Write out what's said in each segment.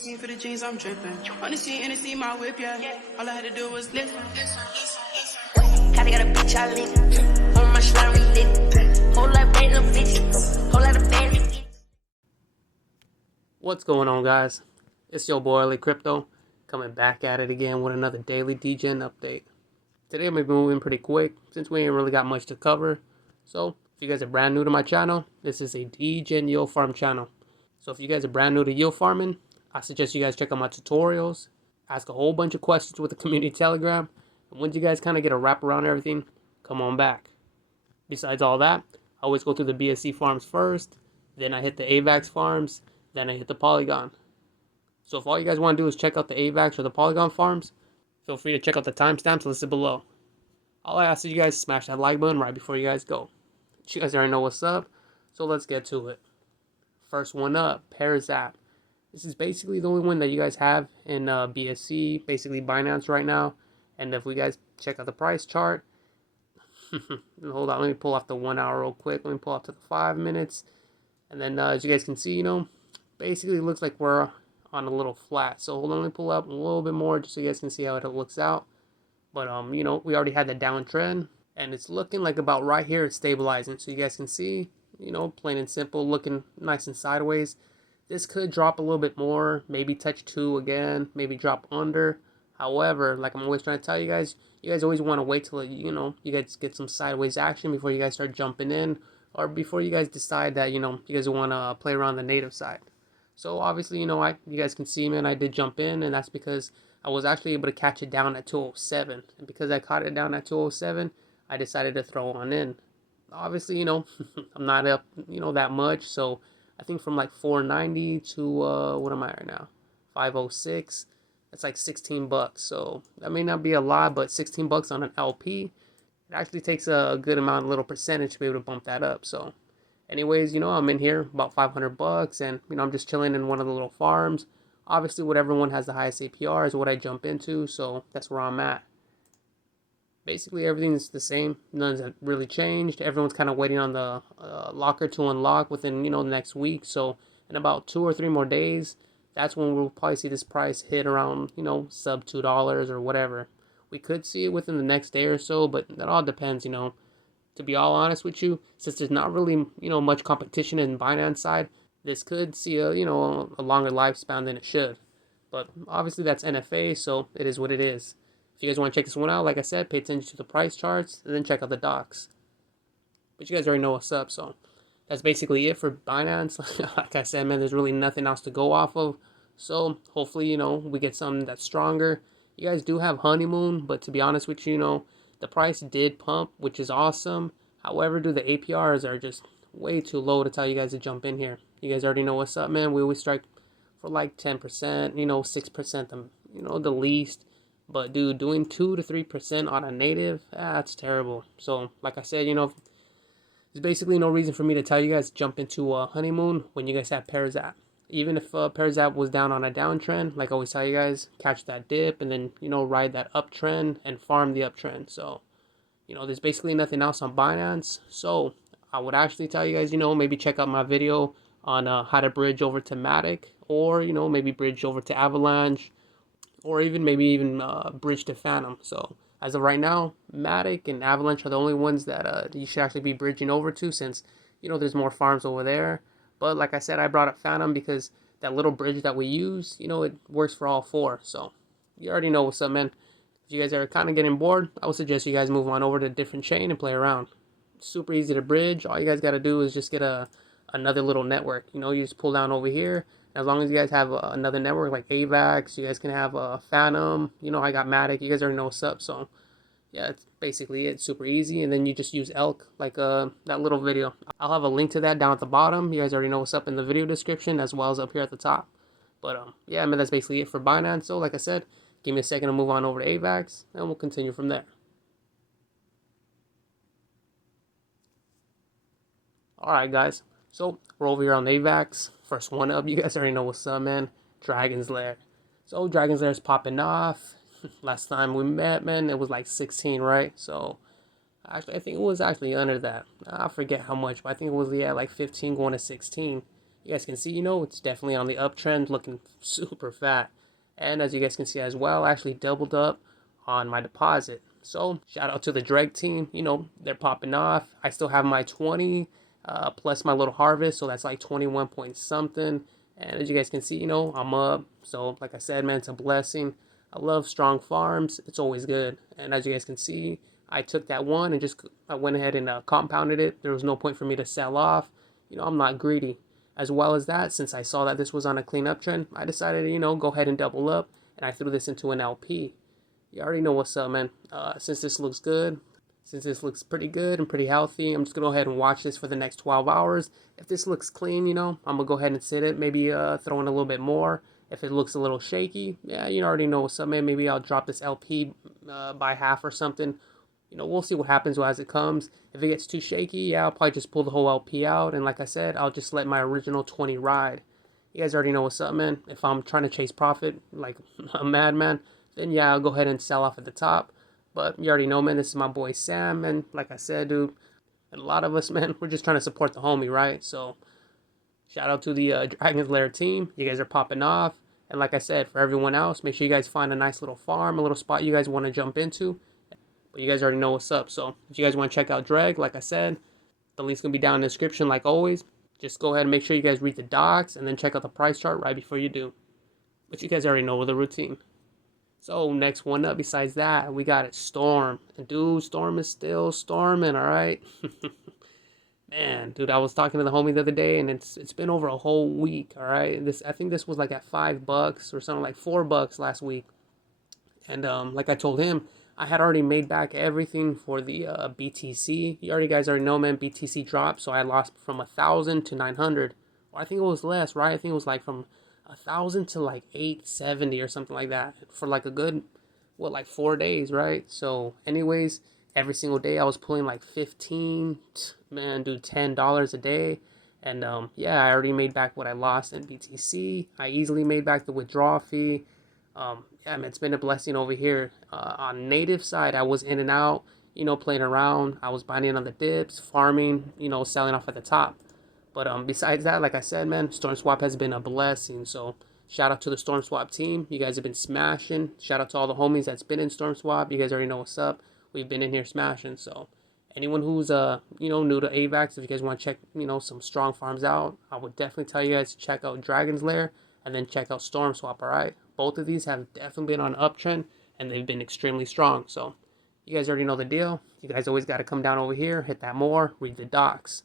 For the jeans, I'm dripping. On the scene, and see my whip, yeah. All I had to do was lift. Kinda got a bitch I lit. On my slime, we lit. Whole lot of bad little bitches. Whole lot of bad little bitches. What's going on, guys? It's your boy Early Crypto, coming back at it again with another daily Degen update. Today I'm going to be moving pretty quick since we ain't really got much to cover. So, if you guys are brand new to my channel, this is a Degen yield farm channel. So if you guys are brand new to yield farming, I suggest you guys check out my tutorials, ask a whole bunch of questions with the community telegram, and once you guys kind of get a wrap around everything, come on back. Besides all that, I always go through the BSC farms first, then I hit the Avax farms, then I hit the Polygon. So if all you guys want to do is check out the Avax or the Polygon farms, feel free to check out the timestamps listed below. All I ask is you guys smash that like button right before you guys go. You guys already know what's up, so let's get to it. First one up, Pearzap. This is basically the only one that you guys have in BSC, basically Binance right now. And if we guys check out the price chart, hold on, let me pull off the 1 hour real quick. Let me pull up to the 5 minutes. And then as you guys can see, basically it looks like we're on a little flat. So hold on, let me pull up a little bit more just so you guys can see how it looks out. But, we already had the downtrend. And it's looking like about right here it's stabilizing. So you guys can see, plain and simple, looking nice and sideways. This could drop a little bit more, maybe touch 2 again, maybe drop under. However, like I'm always trying to tell you guys always want to wait till, you guys get some sideways action before you guys start jumping in, or before you guys decide that, you guys want to play around the native side. So obviously, you guys can see, man, I did jump in, and that's because I was actually able to catch it down at 207. And because I caught it down at 207, I decided to throw on in. Obviously, I'm not up, that much, so I think from like 490 to what am I right now? 506. That's like $16. So that may not be a lot, but $16 on an LP, it actually takes a good amount, a little percentage to be able to bump that up. So, anyways, I'm in here about $500, and I'm just chilling in one of the little farms. Obviously, whatever one has the highest APR is what I jump into, so that's where I'm at. Basically, everything's the same. None's really changed. Everyone's kind of waiting on the locker to unlock within, the next week. So, in about 2 or 3 more days, that's when we'll probably see this price hit around, sub $2 or whatever. We could see it within the next day or so, but that all depends, To be all honest with you, since there's not really, much competition in Binance side, this could see a longer lifespan than it should. But obviously that's NFA, so it is what it is. If you guys want to check this one out, like I said, pay attention to the price charts, and then check out the docs. But you guys already know what's up, so that's basically it for Binance. Like I said, man, there's really nothing else to go off of. So hopefully, we get something that's stronger. You guys do have Honeymoon, but to be honest with you, the price did pump, which is awesome. However, the APRs are just way too low to tell you guys to jump in here. You guys already know what's up, man. We always strike for like 10%, 6%, the least. But dude, doing 2 to 3% on a native, that's terrible. So like I said, there's basically no reason for me to tell you guys to jump into Honeymoon when you guys have Pearzap. Even if Pearzap was down on a downtrend, like I always tell you guys, catch that dip and then ride that uptrend and farm the uptrend. So there's basically nothing else on Binance. So I would actually tell you guys, maybe check out my video on how to bridge over to Matic, or maybe bridge over to Avalanche, or maybe bridge to Phantom. So as of right now, Matic and Avalanche are the only ones that you should actually be bridging over to, since there's more farms over there. But like I said, I brought up Phantom because that little bridge that we use, it works for all 4. So you already know what's up, man. If you guys are kind of getting bored, I would suggest you guys move on over to a different chain and play around. It's super easy to bridge. All you guys got to do is just get another little network. You just pull down over here. As long as you guys have another network like Avax, you guys can have Phantom. I got Matic. You guys already know what's up. So, yeah, it's basically it. Super easy. And then you just use Elk, like that little video. I'll have a link to that down at the bottom. You guys already know what's up in the video description, as well as up here at the top. But, yeah, man, that's basically it for Binance. So, like I said, give me a second to move on over to Avax, and we'll continue from there. Alright, guys. So, we're over here on Avax. First one up, you guys already know what's up, man. Dragons Lair. So, Dragons Lair is popping off. Last time we met, man, it was like 16, right? So, actually, I think it was actually under that. I forget how much, but I think it was, like 15 going to 16. You guys can see, you know, it's definitely on the uptrend, looking super fat. And as you guys can see as well, I actually doubled up on my deposit. So shout out to the Dreg team. You know, they're popping off. I still have my 20 plus my little harvest, so that's like 21 point something. And as you guys can see, you know, I'm up. So like I said, man, it's a blessing. I love strong farms. It's always good. And as you guys can see, I took that one and just I went ahead and compounded it. There was no point for me to sell off. You know, I'm not greedy. As well as that, since I saw that this was on a clean uptrend, I decided to, you know, go ahead and double up, and I threw this into an LP. You already know what's up, man. Since this looks good, since this looks pretty good and pretty healthy, I'm just going to go ahead and watch this for the next 12 hours. If this looks clean, you know, I'm going to go ahead and sit it, maybe throw in a little bit more. If it looks a little shaky, yeah, you already know what's up, man. Maybe I'll drop this LP by half or something. You know, we'll see what happens as it comes. If it gets too shaky, yeah, I'll probably just pull the whole LP out. And like I said, I'll just let my original 20 ride. You guys already know what's up, man. If I'm trying to chase profit like a madman, then yeah, I'll go ahead and sell off at the top. But you already know, man, this is my boy Sam. And like I said, dude, and a lot of us, man, we're just trying to support the homie, right? So shout out to the Dragons Lair team. You guys are popping off. And like I said, for everyone else, make sure you guys find a nice little farm, a little spot you guys want to jump into. But you guys already know what's up. So if you guys want to check out Dreg, like I said, the link's going to be down in the description like always. Just go ahead and make sure you guys read the docs and then check out the price chart right before you do. But you guys already know the routine. So next one up besides that, we got it Storm. And dude, Storm is still storming, alright? Man, dude, I was talking to the homie the other day and it's been over a whole week, alright? I think this was like at $5 or something like $4 last week. And like I told him, I had already made back everything for the BTC. You guys already know, man, BTC dropped, so I lost from 1,000 to 900. Or I think it was less, right? I think it was like from 1,000 to like 870 or something like that for like a good, like 4 days, right? So anyways, every single day I was pulling like 15, man, dude, $10 a day. And yeah, I already made back what I lost in BTC. I easily made back the withdrawal fee. Yeah, man, it's been a blessing over here. On native side, I was in and out, you know, playing around. I was buying in on the dips, farming, you know, selling off at the top. But besides that, like I said, man, StormSwap has been a blessing. So shout out to the StormSwap team. You guys have been smashing. Shout out to all the homies that's been in StormSwap. You guys already know what's up. We've been in here smashing. So anyone who's you know, new to Avax, if you guys want to check, you know, some strong farms out, I would definitely tell you guys to check out Dragons Lair and then check out StormSwap, all right? Both of these have definitely been on an uptrend, and they've been extremely strong. So you guys already know the deal. You guys always got to come down over here, hit that more, read the docs.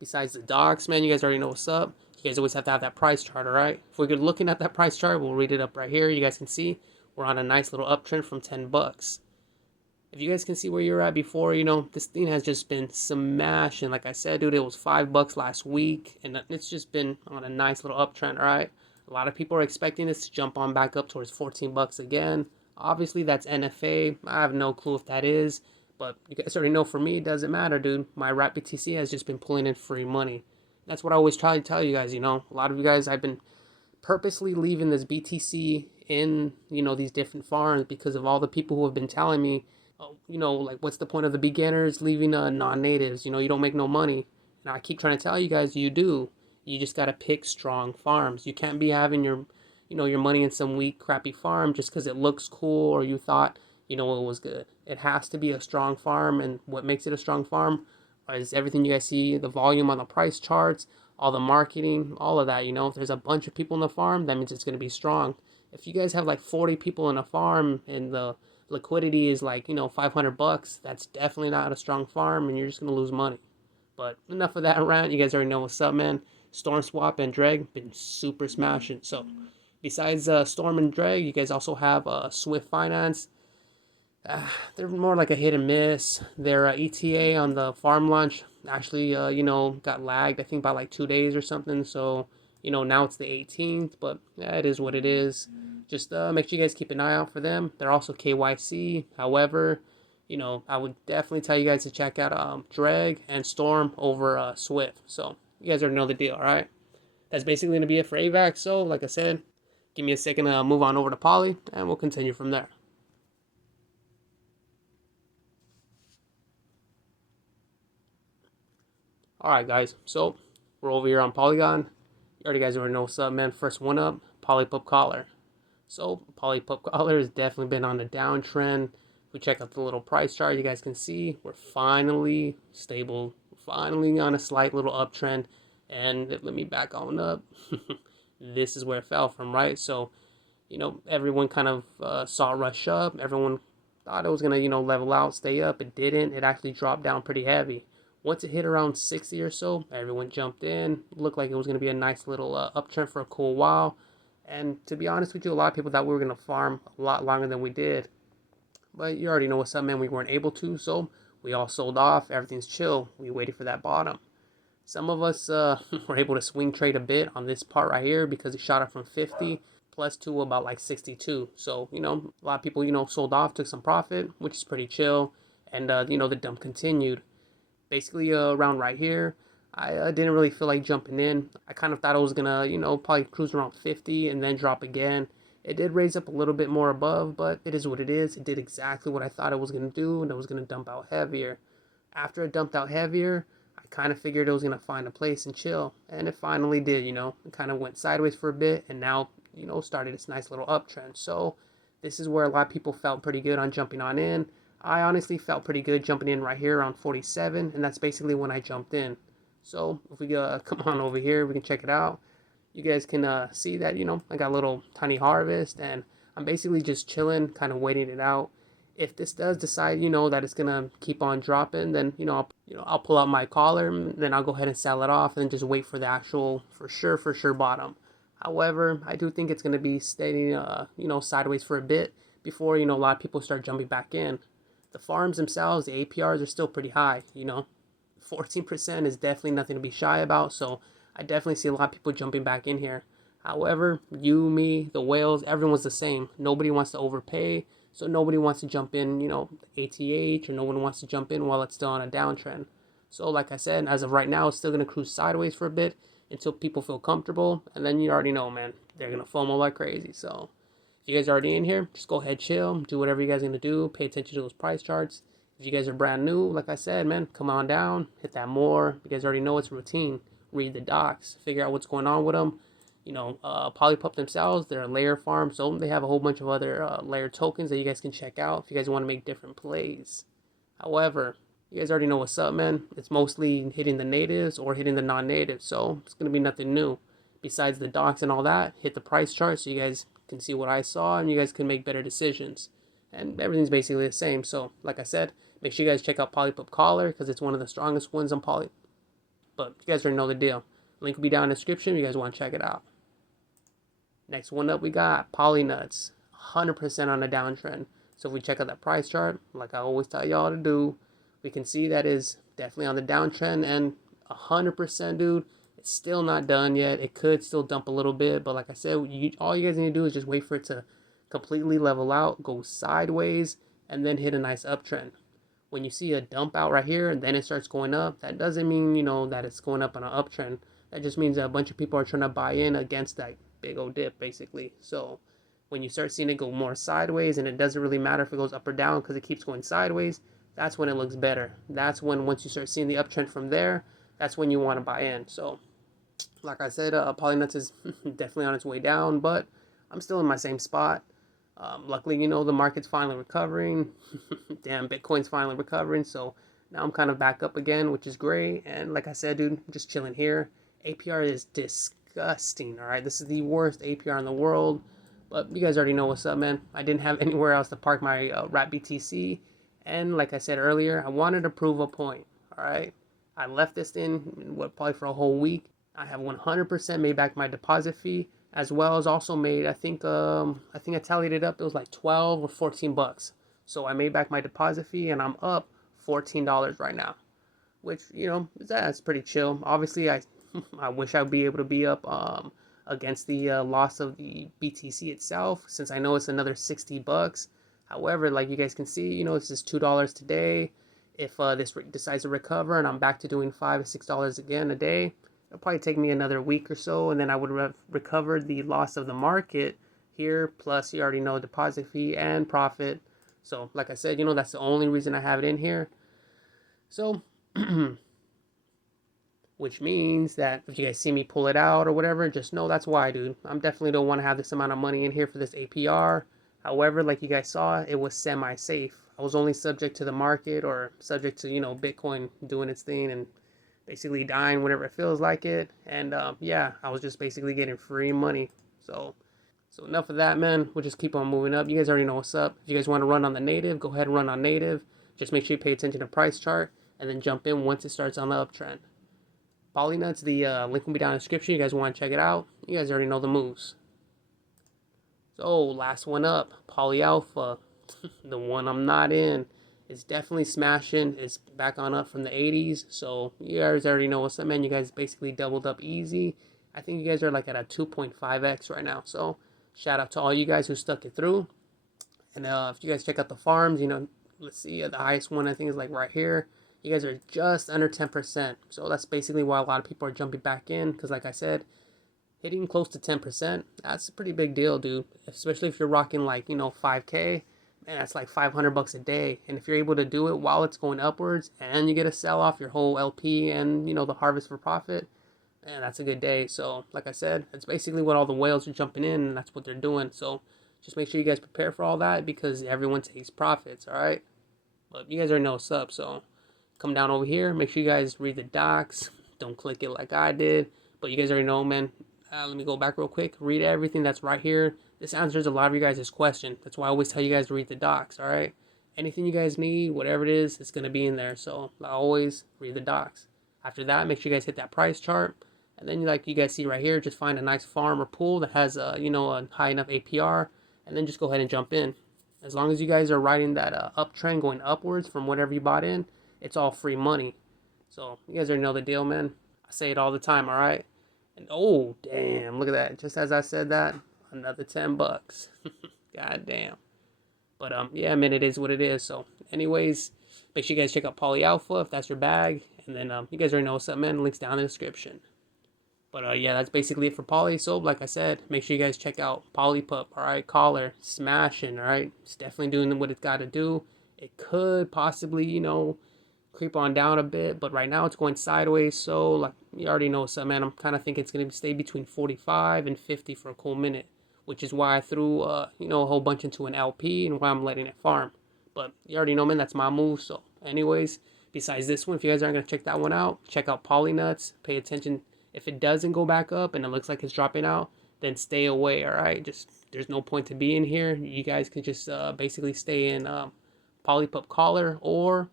Besides the docs, man, you guys already know what's up. You guys always have to have that price chart, all right? If we're good looking at that price chart, we'll read it up right here. You guys can see we're on a nice little uptrend from $10. If you guys can see where you're at before, you know, this thing has just been smashing. Like I said, dude, it was $5 last week, and it's just been on a nice little uptrend, all right? A lot of people are expecting this to jump on back up towards $14 again. Obviously, that's NFA. I have no clue if that is. But you guys already know for me, it doesn't matter, dude. My wrap BTC has just been pulling in free money. That's what I always try to tell you guys, you know. A lot of you guys, I've been purposely leaving this BTC in, you know, these different farms because of all the people who have been telling me, oh, you know, like, what's the point of the beginners leaving non-natives? You know, you don't make no money. And I keep trying to tell you guys, you do. You just got to pick strong farms. You can't be having your, you know, your money in some weak, crappy farm just because it looks cool or you thought, you know, it was good. It has to be a strong farm, and what makes it a strong farm is everything you guys see, the volume on the price charts, all the marketing, all of that, you know. If there's a bunch of people in the farm, that means it's going to be strong. If you guys have like 40 people in a farm and the liquidity is like, you know, $500, that's definitely not a strong farm, and you're just going to lose money. But enough of that rant. You guys already know what's up, man. StormSwap and Dreg been super smashing. So besides Storm and Dreg, you guys also have Swift Finance. They're more like a hit and miss. Their ETA on the farm launch actually, you know, got lagged, I think, by like 2 days or something. So, you know, now it's the 18th, but yeah, it is what it is. Just make sure you guys keep an eye out for them. They're also KYC. However, you know, I would definitely tell you guys to check out Dreg and Storm over Swift. So you guys already know the deal, all right? That's basically going to be it for AVAX. So, like I said, give me a second to move on over to Poly, and we'll continue from there. Alright guys, so we're over here on Polygon. You guys already know what's up, man. First one up, Polypup Collar. So Polypup Collar has definitely been on the downtrend. If we check out the little price chart, you guys can see we're finally stable, finally on a slight little uptrend. And let me back on up. This is where it fell from, right? So, everyone kind of saw it rush up. Everyone thought it was gonna, level out, stay up. It didn't. It actually dropped down pretty heavy. Once it hit around 60 or so, everyone jumped in. Looked like it was gonna be a nice little uptrend for a cool while. And to be honest with you, a lot of people thought we were gonna farm a lot longer than we did. But you already know what's up, man. We weren't able to, so we all sold off. Everything's chill. We waited for that bottom. Some of us were able to swing trade a bit on this part right here because it shot up from 50 plus to about like 62. So, a lot of people, sold off, took some profit, which is pretty chill. And, the dump continued. Basically, around right here, I didn't really feel like jumping in. I kind of thought I was going to, probably cruise around 50 and then drop again. It did raise up a little bit more above, but it is what it is. It did exactly what I thought it was going to do, and it was going to dump out heavier. After it dumped out heavier, I kind of figured it was going to find a place and chill, and it finally did, It kind of went sideways for a bit, and now, started its nice little uptrend. So this is where a lot of people felt pretty good on jumping on in. I honestly felt pretty good jumping in right here around 47, and that's basically when I jumped in. So if we come on over here, we can check it out. You guys can see that, I got a little tiny harvest, and I'm basically just chilling, kind of waiting it out. If this does decide, that it's gonna keep on dropping, then I'll pull out my collar, and then I'll go ahead and sell it off, and just wait for the actual for sure bottom. However, I do think it's gonna be staying sideways for a bit before a lot of people start jumping back in. The farms themselves, the APRs are still pretty high. 14% is definitely nothing to be shy about. So I definitely see a lot of people jumping back in here. However, you, me, the whales, everyone's the same. Nobody wants to overpay. So nobody wants to jump in, ATH, or no one wants to jump in while it's still on a downtrend. So like I said, as of right now, it's still going to cruise sideways for a bit until people feel comfortable. And then you already know, man, they're going to FOMO like crazy. So if you guys are already in here, just go ahead, chill, do whatever you guys are going to do. Pay attention to those price charts. If you guys are brand new, like I said, man, come on down, hit that more. You guys already know it's routine. Read the docs, figure out what's going on with them. Polypup themselves, they're a layer farm, so they have a whole bunch of other layer tokens that you guys can check out if you guys want to make different plays. However, you guys already know what's up, man. It's mostly hitting the natives or hitting the non-natives, so it's going to be nothing new. Besides the docs and all that, hit the price chart so you guys can see what I saw and you guys can make better decisions. And everything's basically the same. So, like I said, make sure you guys check out Polypup Collar because it's one of the strongest ones on Poly. But you guys already know the deal. Link will be down in the description if you guys want to check it out. Next one up, we got PolyNuts, 100% on a downtrend. So if we check out that price chart, like I always tell y'all to do, we can see that is definitely on the downtrend, and 100%, dude, it's still not done yet. It could still dump a little bit, but like I said, all you guys need to do is just wait for it to completely level out, go sideways, and then hit a nice uptrend. When you see a dump out right here and then it starts going up, that doesn't mean, that it's going up on an uptrend. That just means that a bunch of people are trying to buy in against that big old dip, basically. So when you start seeing it go more sideways, and it doesn't really matter if it goes up or down because it keeps going sideways, that's when it looks better. That's when, once you start seeing the uptrend from there, that's when you want to buy in. So like I said, PolyNuts is definitely on its way down, but I'm still in my same spot. Luckily, the market's finally recovering. Damn, Bitcoin's finally recovering, so now I'm kind of back up again, which is great. And like I said, dude, just chilling here. APR is disgusting, all right? This is the worst APR in the world, but you guys already know what's up, man. I didn't have anywhere else to park my Wrap BTC, and like I said earlier, I wanted to prove a point, all right? I left this in, probably for a whole week. I have 100% made back my deposit fee, as well as also made, I think I tallied it up, it was like 12 or 14 bucks. So I made back my deposit fee, and I'm up $14 right now, which, that's pretty chill. Obviously, I wish I'd be able to be up against the loss of the BTC itself, since I know it's another 60 bucks. However, like you guys can see, it's just $2 today. If this decides to recover and I'm back to doing $5 or $6 again a day, it'll probably take me another week or so, and then I would have recovered the loss of the market here, plus you already know deposit fee and profit. So like I said, that's the only reason I have it in here. So which means that if you guys see me pull it out or whatever, just know that's why, dude. I'm definitely don't want to have this amount of money in here for this APR. However, like you guys saw, it was semi-safe. I was only subject to the market or subject to, you know, Bitcoin doing its thing and basically dying whenever it feels like it. And yeah, I was just basically getting free money. So enough of that, man. We'll just keep on moving up. You guys already know what's up. If you guys want to run on the native, go ahead and run on native. Just make sure you pay attention to price chart and then jump in once it starts on the uptrend. PolyNuts, the link will be down in the description. You guys want to check it out. You guys already know the moves. So last one up, PolyAlpha, the one I'm not in. It's definitely smashing. It's back on up from the 80s. So you guys already know what's up, man. You guys basically doubled up easy. I think you guys are like at a 2.5x right now. So shout out to all you guys who stuck it through. And if you guys check out the farms, you know, let's see, the highest one I think is like right here. You guys are just under 10%. So that's basically why a lot of people are jumping back in. Because like I said, hitting close to 10%, that's a pretty big deal, dude. Especially if you're rocking like, you know, 5K. Man, that's like $500 a day. And if you're able to do it while it's going upwards and you get to sell off your whole LP and, you know, the harvest for profit, man, that's a good day. So like I said, that's basically what all the whales are jumping in, and that's what they're doing. So just make sure you guys prepare for all that because everyone takes profits, all right? But you guys already know what's up. So come down over here. Make sure you guys read the docs. Don't click it like I did. But you guys already know, man. Let me go back real quick. Read everything that's right here. This answers a lot of you guys' questions. That's why I always tell you guys to read the docs, all right? Anything you guys need, whatever it is, it's going to be in there. So I always read the docs. After that, make sure you guys hit that price chart. And then like you guys see right here, just find a nice farm or pool that has, you know, a high enough APR. And then just go ahead and jump in. As long as you guys are riding that uptrend going upwards from whatever you bought in, it's all free money. So you guys already know the deal, man. I say it all the time, all right? And oh, damn, look at that. Just as I said that, another 10 bucks. God damn. But yeah, I mean, it is what it is. So anyways, make sure you guys check out PolyAlpha if that's your bag. And then you guys already know what's up, man. Links down in the description. But yeah, that's basically it for Poly. So like I said, make sure you guys check out Polypup, all right? Collar, smashing, all right? It's definitely doing what it's got to do. It could possibly, you know, creep on down a bit, but right now it's going sideways. So like you already know what's up, man. I'm kind of thinking it's going to stay between 45 and 50 for a cool minute, which is why I threw, you know, a whole bunch into an LP and why I'm letting it farm. But you already know, man, that's my move. So anyways, besides this one, if you guys aren't going to check that one out, check out PolyNuts. Pay attention. If it doesn't go back up and it looks like it's dropping out, then stay away, all right? Just there's no point to be in here. You guys can just basically stay in Polypup Collar or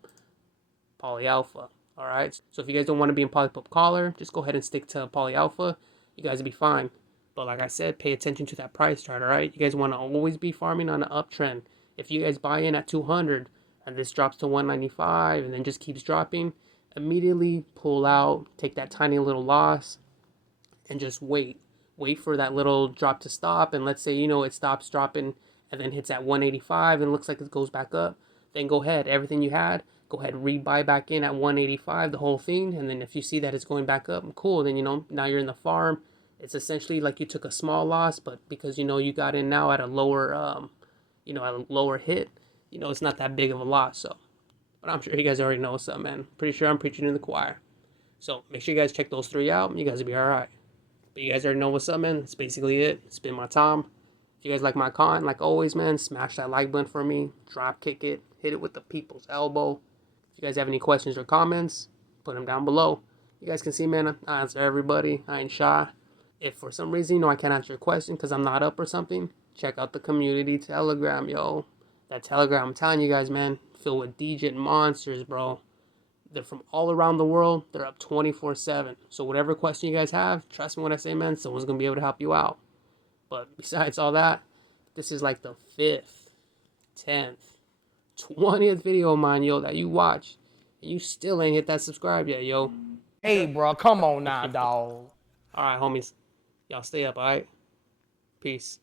PolyAlpha, all right? So if you guys don't want to be in Polypup Collar, just go ahead and stick to PolyAlpha. You guys will be fine. But like I said, pay attention to that price chart, all right? You guys want to always be farming on an uptrend. If you guys buy in at 200 and this drops to 195 and then just keeps dropping, immediately pull out, take that tiny little loss, and just wait for that little drop to stop. And let's say, you know, it stops dropping and then hits at 185 and looks like it goes back up, then go ahead, everything you had, go ahead and rebuy back in at 185, the whole thing. And then if you see that it's going back up, cool, then you know, now you're in the farm. It's essentially like you took a small loss, but because you know you got in now at a lower you know, at a lower hit, you know, it's not that big of a loss. So but I'm sure you guys already know what's up, man. Pretty sure I'm preaching in the choir. So make sure you guys check those 3 out. You guys will be all right. But you guys already know what's up, man. That's basically it. It's been my time. If you guys like my content, like always, man, smash that like button for me. Drop kick it. Hit it with the people's elbow. If you guys have any questions or comments, put them down below. You guys can see, man, I answer everybody. I ain't shy. If for some reason, you know, I can't answer your question because I'm not up or something, check out the community Telegram, yo. That Telegram, I'm telling you guys, man, filled with Degen monsters, bro. They're from all around the world. They're up 24/7. So whatever question you guys have, trust me when I say, man, someone's going to be able to help you out. But besides all that, this is like the 5th, 10th, 20th video of mine, yo, that you watch. And you still ain't hit that subscribe yet, yo. Hey, bro, come on now, dawg. All right, homies. Y'all stay up, all right? Peace.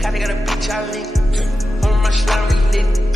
Kinda got a bitch I lit. On my slime, we lit.